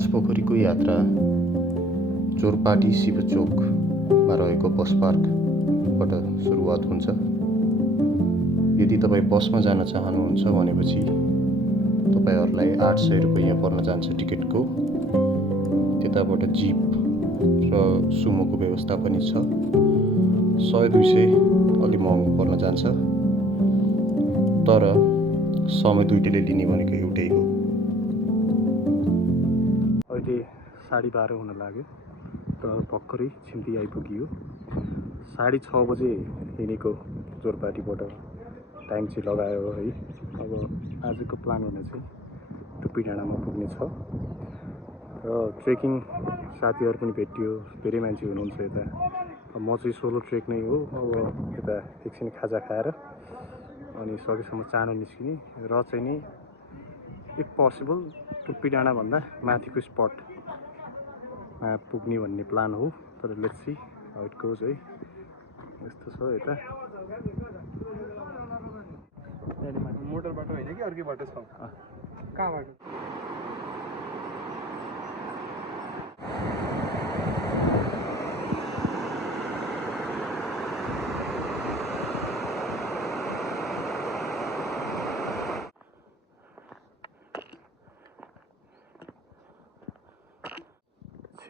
पाँचपोखरीको यात्रा जोरपाटी शिवचोकमा रहेको बस पार्कबाट सुरुवात हुन्छ। यदि तपाईँ बसमा जान चाहनुहुन्छ भनेपछि तपाईँहरूलाई 800 रुपैयाँ पर्न जान्छ टिकटको। त्यताबाट जिप र सुमोको व्यवस्था पनि छ। 100-200 अलि महँगो पर्न जान्छ, तर समय दुईटैले लिने भनेको एउटै हो। अहिले 12:30 हुन लाग्यो र भर्खरै छिम्ती आइपुगियो। 6:30 बजे हिँडेको जोरपाटीबाट टाइम चाहिँ लगायो है। अब आजको प्लान भने चाहिँ टुप्पी डाँडामा पुग्ने छ र ट्रेकिङ साथीहरू पनि भेटियो। धेरै मान्छे हुनुहुन्छ यता। म चाहिँ सोलो ट्रेक नै हो। अब यता एकछिन खाजा खाएर अनि सकेसम्म चाँडो निस्किने र चाहिँ नि इफ पोसिबल टुप्पी डाँडाभन्दा माथिको स्पटमा पुग्ने भन्ने प्लान हो। तर let's see how it goes है। यस्तो छ यता। मोटर बाटो होइन कि अर्कै बाटो छ? कहाँ बाटो?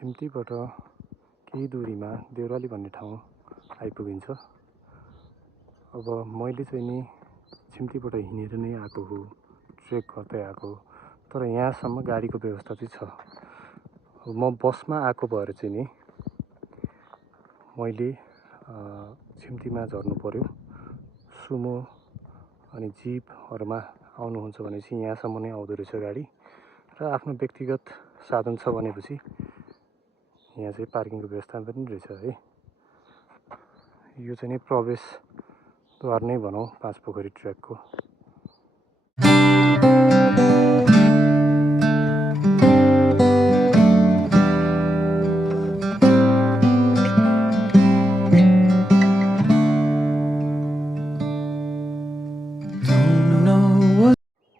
छिम्तीबाट केही दूरीमा देउराली भन्ने ठाउँ आइपुगिन्छ। अब मैले चाहिँ नि छिम्तीबाट हिँडेर नै आएको हो, ट्रेक गर्दै आएको, तर यहाँसम्म गाडीको व्यवस्था चाहिँ छ। म बसमा आएको भएर चाहिँ नि मैले छिम्तीमा झर्नु पर्यो। सुमो अनि जिपहरूमा आउनुहुन्छ भने चाहिँ यहाँसम्म नै आउँदो रहेछ गाडी, र आफ्नो व्यक्तिगत साधन छ भनेपछि यहाँ चाहिँ पार्किङको व्यवस्था पनि रहेछ है। यो चाहिँ नि प्रवेशद्वार नै भनौँ पाँचपोखरी ट्रेकको।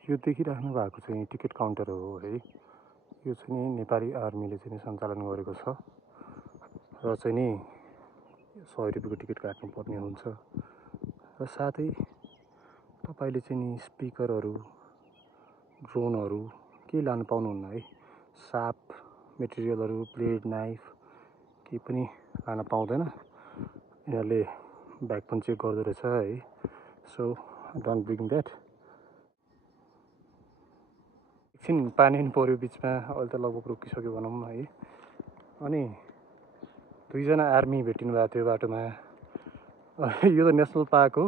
यो देखिराख्नु भएको चाहिँ टिकट काउन्टर हो है। यो चाहिँ नि नेपाली आर्मीले चाहिँ सञ्चालन गरेको छ र चाहिँ नि 100 रुपियाँको टिकट काट्नुपर्ने हुन्छ। र साथै तपाईँले चाहिँ नि स्पिकरहरू, ड्रोनहरू केही लानु पाउनुहुन्न है। साप मेटेरियलहरू, ब्लेड, नाइफ केही पनि लान पाउँदैन। यिनीहरूले ब्याग पनि चेक गर्दो रहेछ है। So don't bring that. एकछिन पानी पनि पऱ्यो बिचमा। अहिले त लगभग रोकिसक्यो भनौँ है। अनि 2 जना आर्मी भेटिनु भएको थियो बाटोमा। यो त नेसनल पार्क हो।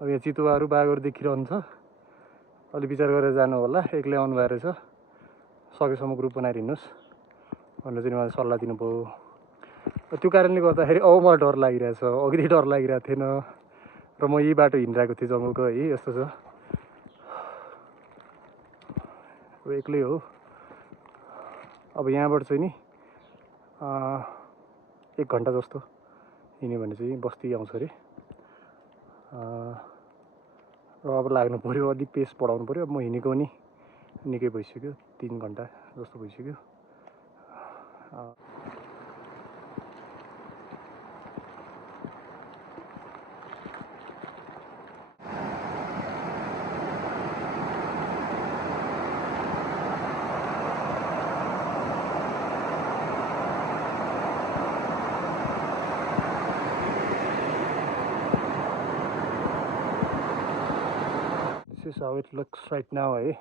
अब यहाँ चितुवाहरू, बाघहरू देखिरहन्छ। अलि विचार गरेर जानु होला। एक्लै आउनु भएको रहेछ। सकेसम्म ग्रुप बनाएर हिँड्नुहोस् भनेर चाहिँ उहाँले सल्लाह दिनुभयो। त्यो कारणले गर्दाखेरि अब मलाई डर लागिरहेछ। अघि डर लागिरहेको थिएन र म यही बाटो हिँडिरहेको थिएँ जङ्गलको है। यस्तो छ। अब एक्लै हो। अब यहाँबाट चाहिँ नि 1 घन्टा जस्तो हिँड्यो भने चाहिँ बस्ती आउँछ अरे। र अब लाग्नु पऱ्यो, अलिक पेस बढाउनु पऱ्यो। अब म हिँडेको पनि निकै भइसक्यो, 3 घन्टा जस्तो भइसक्यो। This is how it looks right now है।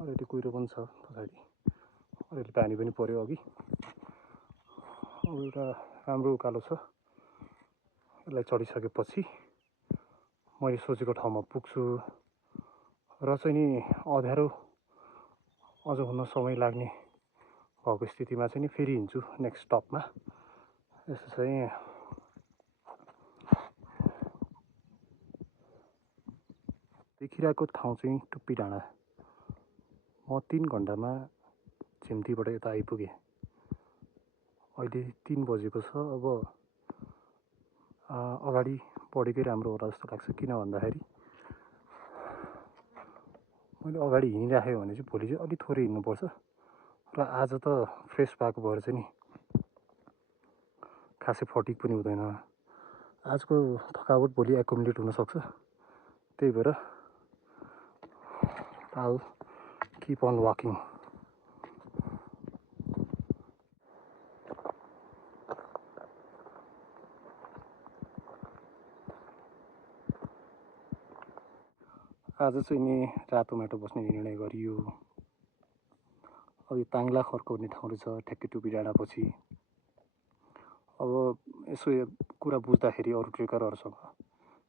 अलिअलि कुहिरो पनि छ पछाडि, अलिअलि पानी पनि पर्यो अघि। अब एउटा राम्रो उकालो छ। यसलाई चढिसकेपछि मैले सोचेको ठाउँमा पुग्छु र चाहिँ नि अँध्यारो अझ हुन समय लाग्ने भएको स्थितिमा चाहिँ नि फेरि हिँड्छु नेक्स्ट स्टपमा। यस्तो चाहिँ देखिरहेको ठाउँ चाहिँ टुप्पी डाँडा। म 3 घन्टामा छिम्तीबाट यता आइपुगेँ। अहिले 3 बजेको छ। अब अगाडि बढेकै राम्रो होला जस्तो लाग्छ। किन भन्दाखेरि मैले अगाडि हिँडिराखेँ भने चाहिँ भोलि चाहिँ अलिक थोरै हिँड्नुपर्छ। र आज त फ्रेस भएको भएर चाहिँ नि खासै फटिक पनि हुँदैन। आजको थकावट भोलि एकुमुलेट हुनसक्छ, त्यही भएर I'll keep on walking. आज चाहिँ नि रातो माटो बस्ने निर्णय गरियो। अब यो ताङ्ला खर्काउने ठाउँ रहेछ ठ्याक्कै टुपी डाँडापछि। अब यसो कुरा बुझ्दाखेरि अरू ट्रेकरहरूसँग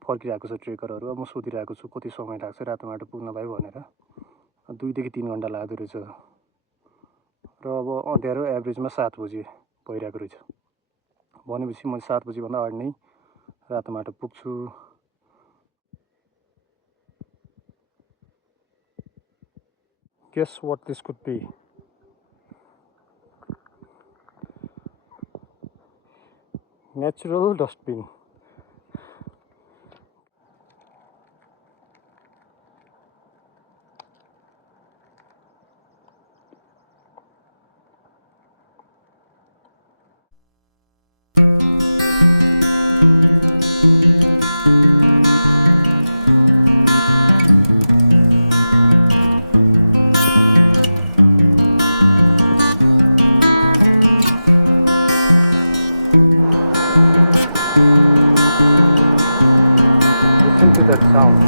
फर्किरहेको छ ट्रेकरहरू, अब म सोधिरहेको छु कति समय लाग्छ रातो माटो पुग्नलाई भनेर। 2 देखि 3 घन्टा लाग्दो रहेछ र अब अँध्यारो एभरेजमा 7 बजे भइरहेको रहेछ। भनेपछि म 7 बजीभन्दा अगाडि नै रातो माटो पुग्छु। Guess what this could be? Natural dustbin. Listen to that sound.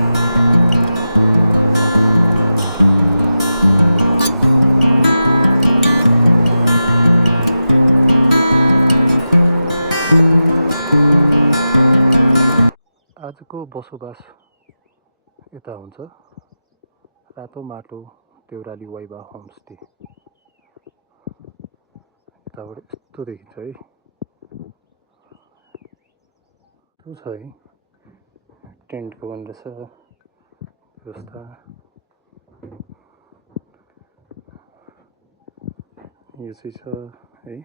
आजको बसोबास यता हुन्छ रातो माटो देउराली वाइबा होमस्टे। यताबाट यस्तो देखिन्छ है, त्यो छ है टेन्टको बन्द छ व्यवस्था। यो चाहिँ छ है,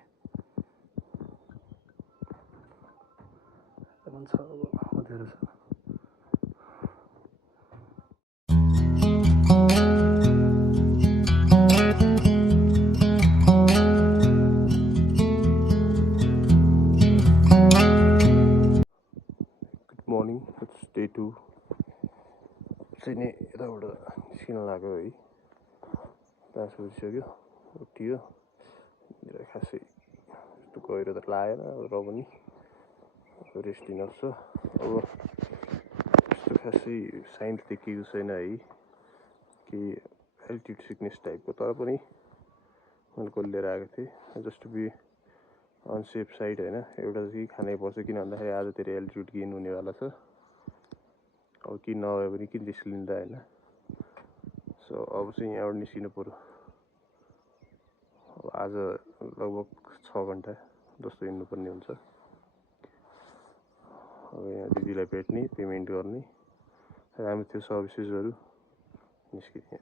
छ अब अँध्यारो छ। मर्निङ, इट्स डे 2 चाहिँ नि यताबाट निस्किन लाग्यो है। 5 बजिसक्यो, उठियो। खासै यस्तो गहिरो त लागेन र पनि रेस्ट लिनुपर्छ। अब यस्तो खासै साइन देखिएको छैन है कि एल्टिट्युड सिकनेस टाइपको, तर पनि मैले कहिले लिएर आएको थिएँ just to be unsafe side होइन। एउटा चाहिँ खानै पर्छ, किन भन्दाखेरि आज धेरै एल्टिट्युड गेन हुनेवाला छ। अब कि नभए पनि किन रिस्क लिँदा होइन। सो अब चाहिँ यहाँबाट निस्किनु पऱ्यो। अब आज लगभग 6 घन्टा जस्तो हिँड्नुपर्ने हुन्छ। अब यहाँ दिदीलाई भेट्ने, पेमेन्ट गर्ने, राम्रो थियो सर्भिसेसहरू, निस्किने।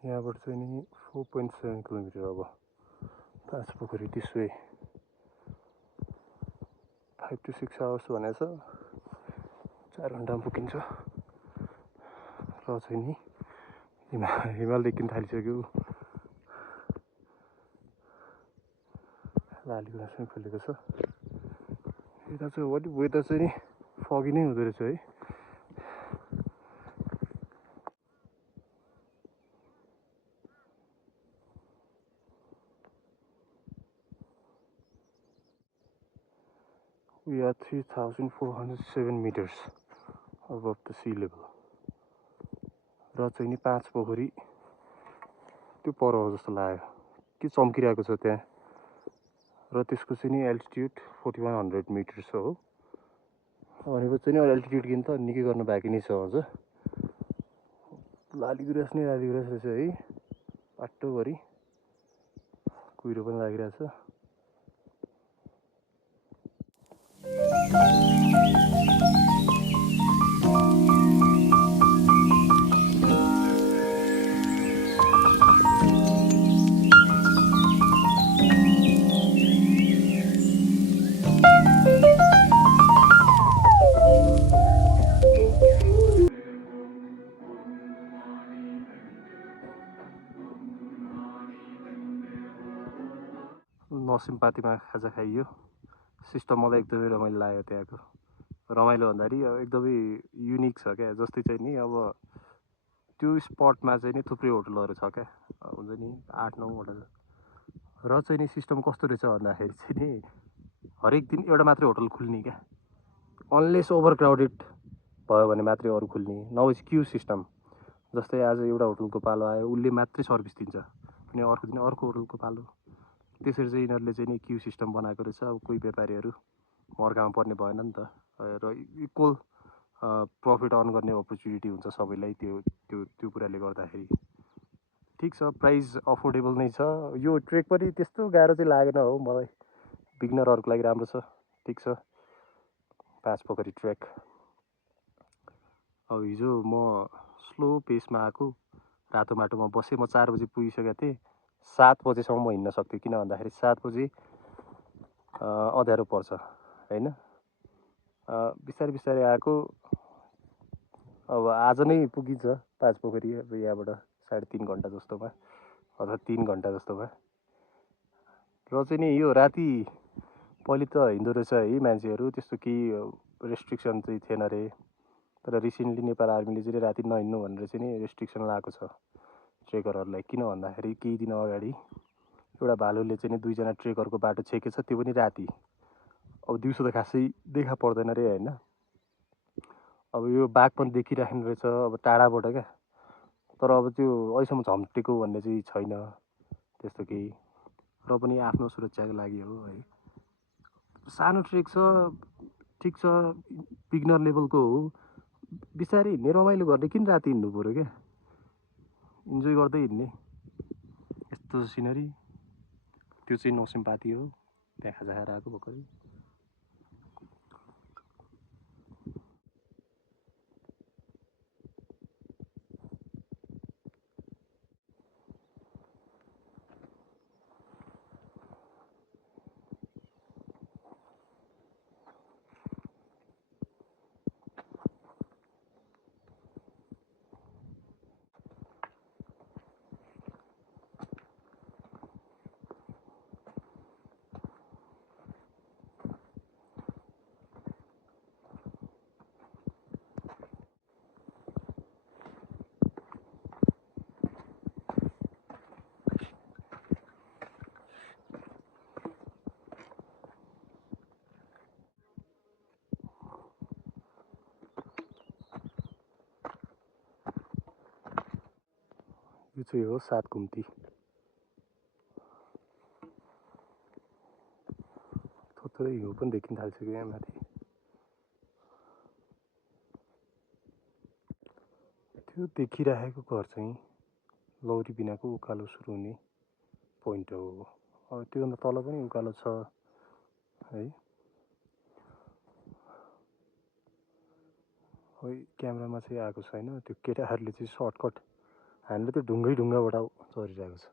यहाँबाट चाहिँ नि 4.7 किलोमिटर। अब 5 पोखरी दिस वे 5 to 6 आवर्स भनेछ, 4 घन्टामा पुगिन्छ। र चाहिँ नि हिमाल देखिन थालिसक्यो। लाली गुराँस पनि फुलेको छ। यता चाहिँ वेदर चाहिँ नि फगी नै हुँदो रहेछ है। We are 3,407 meters above the sea level. र चाहिँ नि 5 पोखरी त्यो पर हो जस्तो लाग्यो के चम्किरहेको छ त्यहाँ र त्यसको चाहिँ नि एल्टिट्युड 4100 मिटर्स हो भनेपछि चाहिँ नि एल्टिट्युड किन त निकै गर्न बाँकी नै छ अझ लालीगुराँस नै लालीगुराँस रहेछ है बाटोभरि कुहिरो पनि लागिरहेछ नसिमपातीमा खाजा खाइयो सिस्टम मलाई एकदमै रमाइलो लाग्यो त्यहाँको रमाइलो भन्दाखेरि एकदमै युनिक छ क्या जस्तै चाहिँ नि अब त्यो स्पटमा चाहिँ नि थुप्रै होटलहरू छ क्या हुन्छ नि 8-9 होटल र चाहिँ नि सिस्टम कस्तो रहेछ भन्दाखेरि चाहिँ नि हरेक दिन एउटा मात्रै होटल खुल्ने क्या अनलेस ओभर क्राउडेड भयो भने मात्रै अरू खुल्ने नभए क्यु सिस्टम जस्तै आज एउटा होटलको पालो आयो उसले मात्रै सर्भिस दिन्छ अनि अर्को दिन अर्को होटलको पालो त्यसरी चाहिँ यिनीहरूले चाहिँ नि क्यु सिस्टम बनाएको रहेछ अब कोही व्यापारीहरू मर्कामा पर्ने भएन नि त र इक्वल प्रफिट अर्न गर्ने अपर्च्युनिटी हुन्छ सबैलाई त्यो कुराले गर्दाखेरि ठिक छ प्राइस अफोर्डेबल नै छ यो ट्रेक पनि त्यस्तो गाह्रो चाहिँ लागेन हो मलाई बिगनरहरूको लागि राम्रो छ ठिक छ 5 पोखरी ट्रेक अब हिजो म स्लो पेसमा आएको रातो माटोमा बसेँ म 4 बजी पुगिसकेको थिएँ 7 बजेसम्म म हिँड्न सक्थेँ किन भन्दाखेरि 7 बजी अँध्यारो पर्छ होइन बिस्तारै बिस्तारै आएको अब आज नै पुगिन्छ 5 पोखरी अब यहाँबाट 3.5 घन्टा जस्तोमा अथवा 3 घन्टा जस्तोमा र चाहिँ नि यो राति पहिले त हिँड्दो रहेछ है मान्छेहरू त्यस्तो केही रेस्ट्रिक्सन चाहिँ थिएन अरे तर रिसेन्टली नेपाल आर्मीले चाहिँ राति नहिँड्नु भनेर चाहिँ नि रेस्ट्रिक्सन लगाएको छ ट्रेकरहरूलाई किन भन्दाखेरि केही दिन अगाडि एउटा भालुले चाहिँ नि 2 जना ट्रेकरको बाटो छेकेछ त्यो पनि राति अब दिउँसो त खासै देखा पर्दैन रे होइन अब यो बाघ पनि देखिराख्ने रहेछ अब टाढाबाट क्या तर अब त्यो अहिलेसम्म झम्टेको भन्ने चाहिँ छैन त्यस्तो केही र पनि आफ्नो सुरक्षाको लागि हो है सानो ट्रेक छ ठिक छ बिगनर लेभलको हो बिस्तारै हिँड्ने रमाइलो गर्ने किन राति हिँड्नु पऱ्यो क्या इन्जोय गर्दै हिँड्ने यस्तो सिनरी त्यो चाहिँ नसिमपाती हो त्यहाँ खाजा खाएर आएको भर्खरै यो चाहिँ हो 7 घुम्ती थोरै हिउँ पनि देखिन थाल्छ यहाँ माथि त्यो देखिरहेको घर चाहिँ लौरी बिनाको उकालो सुरु हुने पोइन्ट हो अब त्योभन्दा तल पनि उकालो छ है खै क्यामेरामा चाहिँ आएको छैन त्यो केटाहरूले चाहिँ सर्टकट हामीले त्यो ढुङ्गाबाट चढिरहेको छ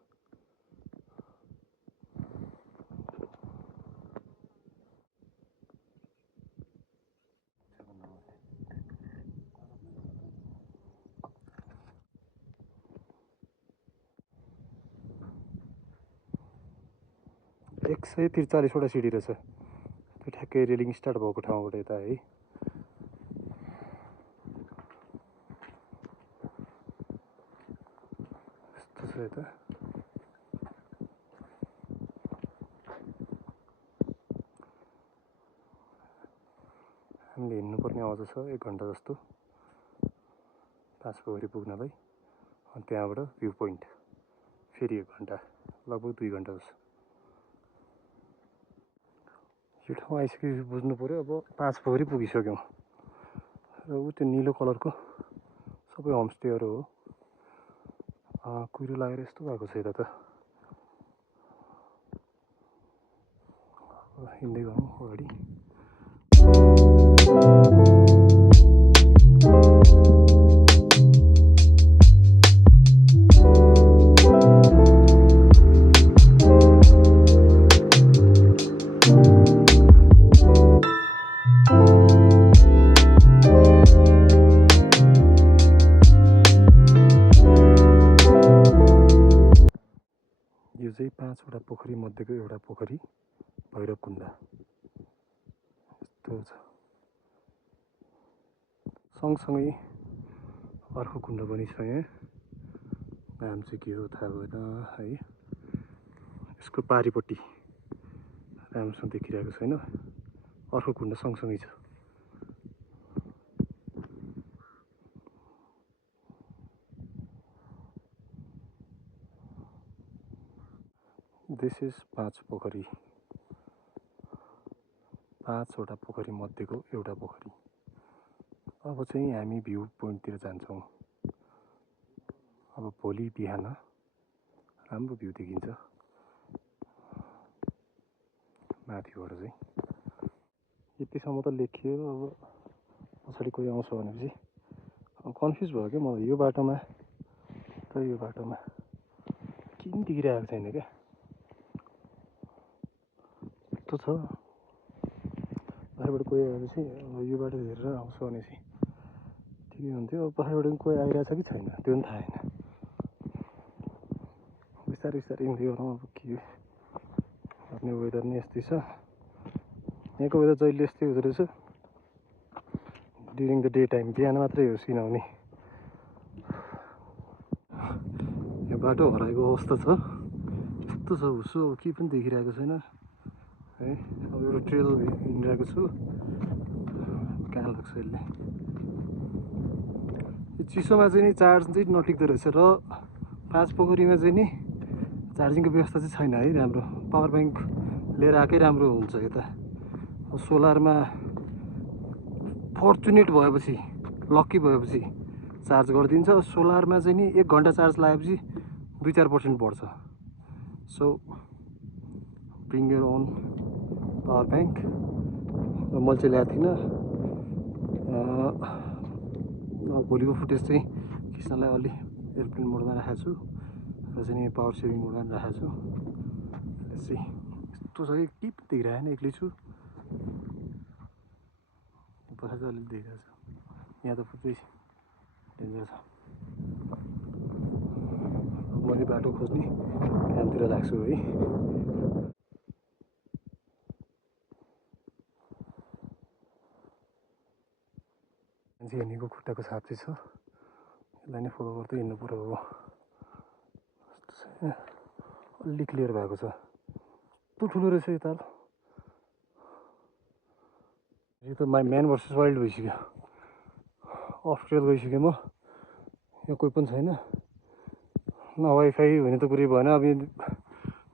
एक 143वटा सिडी रहेछ त्यो ठ्याक्कै रेलिङ स्टार्ट भएको ठाउँबाट यता है यस्तो छ यता पनि अझ छ 1 घन्टा जस्तो 5 पोखरी पुग्नलाई। अनि त्यहाँबाट भ्यू पोइन्ट फेरि 1 घन्टा, लगभग 2 घन्टा जस्तो। यो ठाउँ आइसकेपछि बुझ्नु पऱ्यो अब 5 पोखरी पुगिसक्यौँ र ऊ त्यो निलो कलरको सबै होमस्टेहरू हो। कुहिरो लागेर यस्तो भएको छ यता त। हिँड्दै गरौँ अगाडि। यो चाहिँ 5वटा पोखरी मध्येको एउटा पोखरी भैरवकुण्ड यस्तो छ। सँगसँगै अर्को कुण्ड पनि छ यहाँ, नाम चाहिँ के हो थाहा भएन है। यसको पारिपट्टि राम्रोसँग देखिरहेको छैन, अर्को कुण्ड सँगसँगै छ। दिस इज 5 पोखरी, 5वटा पोखरी मध्येको एउटा पोखरी। अब चाहिँ हामी भ्यू पोइन्टतिर जान्छौँ। अब भोलि बिहान राम्रो भ्यू देखिन्छ माथिबाट चाहिँ। यतिसम्म त लेखियो, अब पछाडि कोही आउँछ भनेपछि कन्फ्युज भयो क्या मलाई। यो बाटोमा र यो बाटोमा किन देखिरहेको छैन क्या, यस्तो छ। बाहिरबाट कोही आएपछि यो बाटो हेरेर आउँछ भनेपछि ठिकै हुन्थ्यो। अब बाहिरबाट पनि कोही आइरहेछ कि छैन त्यो पनि थाहा छैन। बिस्तारै बिस्तारै हिँड्दै गरौँ। अब के गर्ने, वेदर नै यस्तै छ। यहाँको वेदर जहिले यस्तै हुँदो रहेछ। ड्युरिङ द डे टाइम बिहान मात्रै हो सिनाउने। यो बाटो हराएको अवस्था छ, यस्तो छ हुसु। अब केही पनि देखिरहेको छैन है। अब एउटा ट्रेल हिँडिरहेको छु, कहाँ लाग्छ यसले। यो चिसोमा चाहिँ नि चार्ज चाहिँ नटिक्दो रहेछ र 5 पोखरीमा चाहिँ नि चार्जिङको व्यवस्था चाहिँ छैन है राम्रो। पावर ब्याङ्क लिएर आएकै राम्रो हुन्छ यता। सोलरमा फर्चुनेट भएपछि, लक्की भएपछि चार्ज गरिदिन्छ। सोलरमा चाहिँ नि 1 घन्टा चार्ज लगाएपछि 2-4% बढ्छ। So bring your own power bank. मैले चाहिँ ल्याएको थिइनँ। भोलिको फुटेज चाहिँ खिच्नलाई अलि एयरप्लेन मोडमा राखेको छु र चाहिँ पावर सेभिङ मोडमा राखेको छु। चाहिँ यस्तो छ कि केही पनि देखिरहेन, एक्लै छु। पछाडि चाहिँ अलिक देखिरहेको छ, यहाँ त पुरै डेन्जर छ। मैले बाटो खोज्ने कामतिर लाग्छु है। मान्छे हिँडेको खुट्टाको छाप चाहिँ छ, यसलाई नै फलो गर्दै हिँड्नु पर्यो हो। अलि क्लियर भएको छ। यस्तो ठुलो रहेछ यो ताल। यो त म्यान भर्सेस वाइल्ड भइसक्यो। अफ ट्रेल गइसक्यो म। यहाँ कोही पनि छैन, न वाइफाई भने त कुरै भएन। अब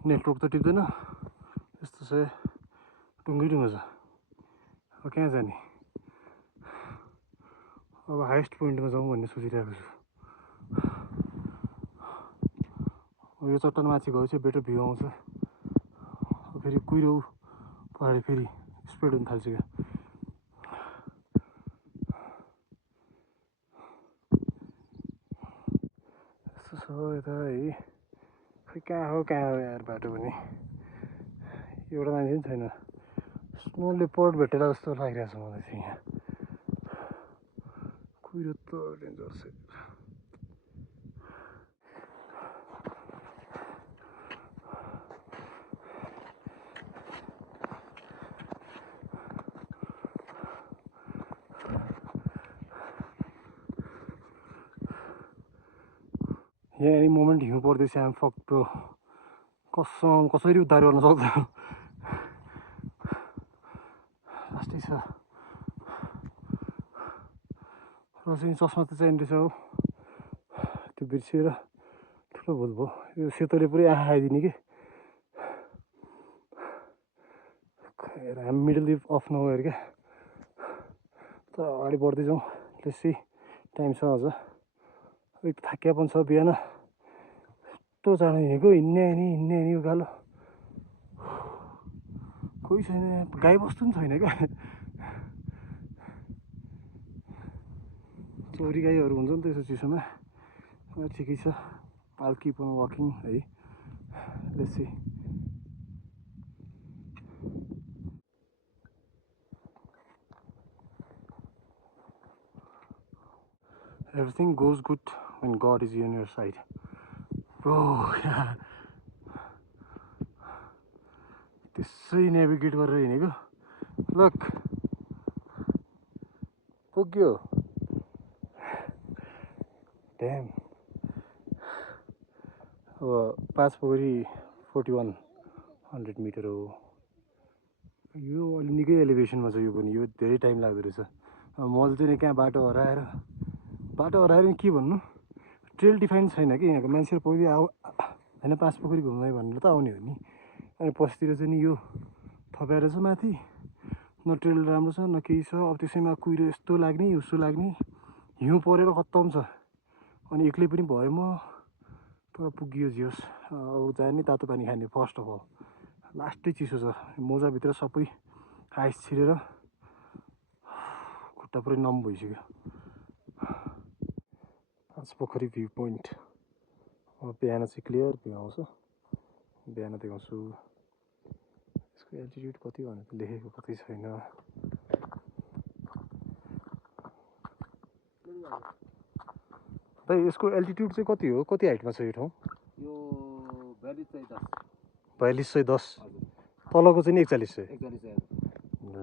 नेटवर्क त टिप्दैन, यस्तो छ। टुङ्गै टुङ्गो छ। अब कहाँ जाने? अब हाइएस्ट पोइन्टमा जाउँ भन्ने सोचिरहेको छु। यो चट्टान माथि गएपछि बेटर भ्यू आउँछ। फेरि कुहिरो पहाडी फेरि स्प्रेड हुन थाल्छ क्या। यस्तो छ यता है। खै कहाँ हो यार बाटो पनि। एउटा मान्छे पनि छैन। स्नो लेपर्ड भेटेर जस्तो लागिरहेको छ मलाई चाहिँ यहाँ। कुहिरो त डेन्जर छ। यहाँ एनी मोमेन्ट हिउँ पर्दैछ। आम फक ब्रो, कसम कसरी उद्धार गर्न सक्दैन। लास्टै छ। र चाहिँ चस्मा त चाहिने रहेछ हो त्यो बिर्सिएर ठुलो भुल भयो यो सेतोले पुरै आँखा खाइदिने कि हामी मिडल अफ नभएर क्या त अगाडि बढ्दै जाउँ त्यसै टाइम छ अझ अलिक थाकिया पनि छ बिहान यस्तो चाँडो हिँडेको हिँड्ने हिँड्ने उकालो कोही छैन गाईबस्तु पनि छैन क्या चोरी गाईहरू हुन्छ नि त यसो चिसोमा ठिकै छ I'll keep on walking है let's see everything goes good when God is on your side bro yeah त्यसै नेभिगेट गरेर हिँडेको लक पुग्यो ड्याम अब 5 पोखरी 4100 मिटर हो यो अलि निकै एलिभेसनमा छ यो पनि यो धेरै टाइम लाग्दो रहेछ मैले चाहिँ कहाँ बाटो हराएर नि के भन्नु ट्रेल डिफाइन छैन कि यहाँको मान्छेहरू पहिले होइन 5 पोखरी घुम्दै भनेर त आउने हो नि अनि पछितिर चाहिँ नि यो थपाएर छ माथि न ट्रेल राम्रो छ न केही छ अब त्यसैमा कुहिरो यस्तो लाग्ने उसो लाग्ने हिउँ परेर खत्तम छ अनि एक्लै पनि भयो म तर पुगियो जियोस् अब जाने तातो पानी खाने फर्स्ट अफ अल लास्टै चिसो छ मोजाभित्र सबै आइस छिरेर खुट्टा पुरै नम भइसक्यो 5 पोखरी भ्यू पोइन्ट अब बिहान चाहिँ क्लियर भ्यू आउँछ बिहान देखाउँछु यसको एल्टिट्युड कति भनेर लेखेको कतै छैन भाइ यसको एल्टिट्युड चाहिँ कति हो कति हाइटमा छ यो ठाउँ यो 4210 तलको चाहिँ नि 4100 ल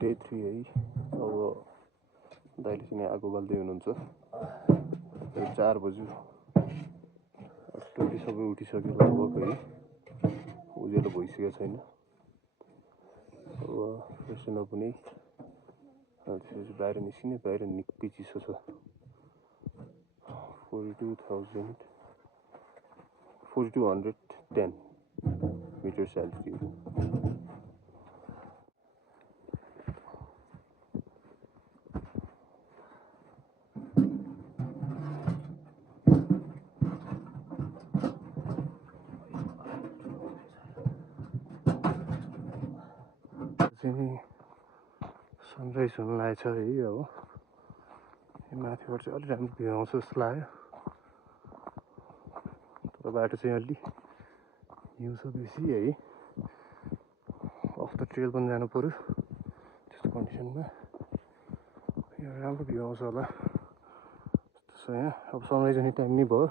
डे 3 है अब दाइले चाहिँ आगो बाल्दै हुनुहुन्छ 4 बज्यो टोली सबै उठिसक्यो लगभग है उज्यालो भइसकेको छैन अब फ्रेसन अप हुने त्यसपछि बाहिर निस्किने बाहिर निकै चिसो छ 4210 मिटर्स एल्टिट्युड सनराइज हुन लागेको छ है अब माथिबाट चाहिँ अलिक राम्रो भ्यू आउँछ जस्तो लाग्यो तर बाटो चाहिँ अलि हिउँ छ बेसी है अफ द ट्रेल पनि जानु पऱ्यो त्यस्तो कन्डिसनमा यो राम्रो भ्यू आउँछ होला त्यस्तो छ यहाँ अब सनराइज हुने टाइम नै भयो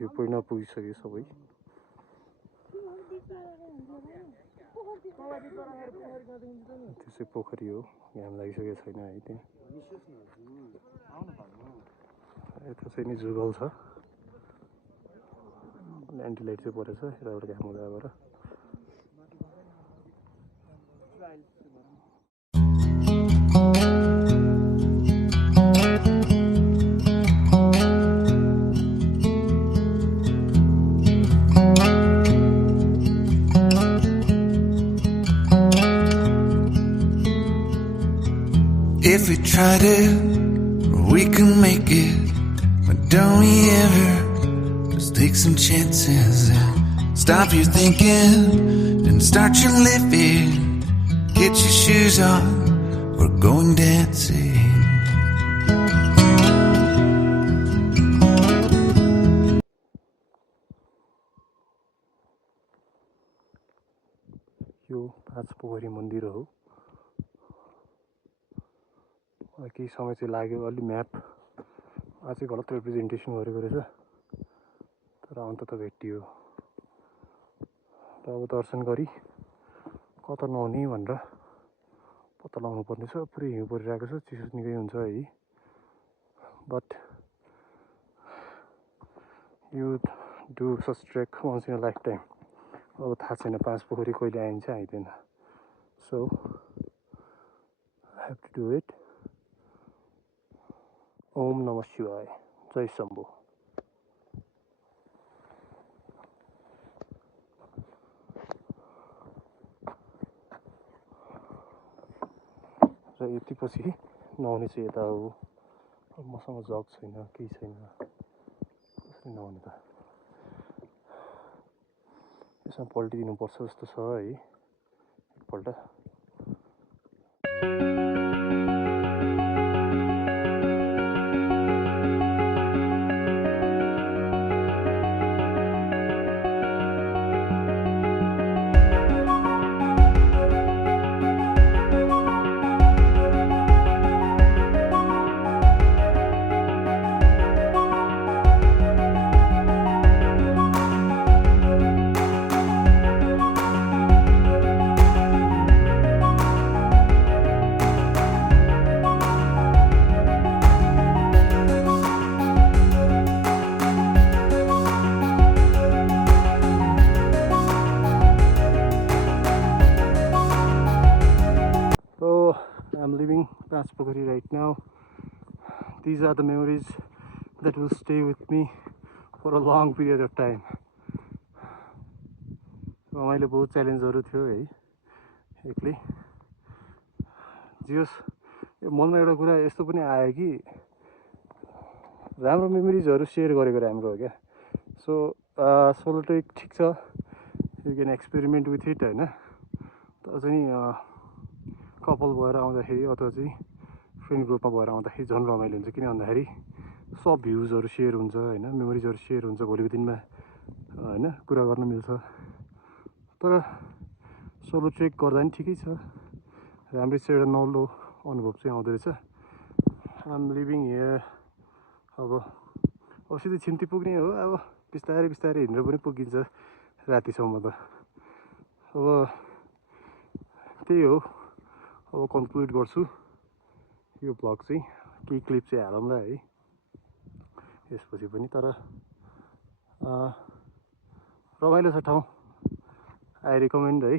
भ्यू पोइन्टमा पुगिसक्यो सबै त्यसै पोखरी हो घाम लागिसकेको छैन है त्यहाँ यता चाहिँ नि जुगल छ एन्टिलाइट चाहिँ परेछ यताबाट घाम हुँदा भएर If we tried it, we can make it. But don't we ever just take some chances and stop your thinking and start your living? Get your shoes on, we're going dancing. यो 5 पोखरी मन्दिर हो केही समय चाहिँ लाग्यो अलि map चाहिँ गलत रिप्रेजेन्टेसन गरेको रहेछ तर अन्त त भेटियो अब दर्शन गरी कता नहुने भनेर पत्ता लगाउनु पर्नेछ। पुरै हिउँ परिरहेको छ, चिसो निकै हुन्छ है। But you do such trek once in a lifetime. अब थाहा छैन पाँच पोखरी कहिले आइन्छ आइँदैन। So I have to do it. ओम नमः शिवाय, जय शम्भु। र यति पछि नहुने चाहिँ यता हो। अब मसँग जग छैन, केही छैन, कसरी नहुने त? यसमा पल्टिदिनुपर्छ जस्तो छ है एकपल्ट। I'm leaving Panchpokhari right now. These are the memories that will stay with me for a long period of time. मैले बहुत च्यालेन्जहरू थियो है एक्लै। जियोस् यो मनमा एउटा कुरा यस्तो पनि आयो कि राम्रो मेमोरिजहरू सेयर गरेको राम्रो हो क्या। सो सोलो ट्रेक ठिक छ, you can experiment with it होइन। तर चाहिँ कपल भएर आउँदाखेरि अथवा चाहिँ फ्रेन्ड ग्रुपमा भएर आउँदाखेरि झन् रमाइलो हुन्छ। किन भन्दाखेरि सब भ्युजहरू सेयर हुन्छ होइन, मेमोरिजहरू सेयर हुन्छ, भोलिको दिनमा होइन कुरा गर्न मिल्छ। तर सोलो ट्रेक गर्दा पनि ठिकै छ, राम्रै छ, एउटा नौलो अनुभव चाहिँ आउँदो रहेछ। आम लिभिङ हियर। अब सिधै छिन्ती पुग्ने हो। अब बिस्तारै बिस्तारै हिँडेर पनि पुगिन्छ रातिसम्म त। अब त्यही हो, अब कन्क्लुड गर्छु यो भ्लग चाहिँ। केही क्लिप चाहिँ हालौँला है यसपछि पनि। तर रमाइलो छ ठाउँ, आई रिकमेन्ड है।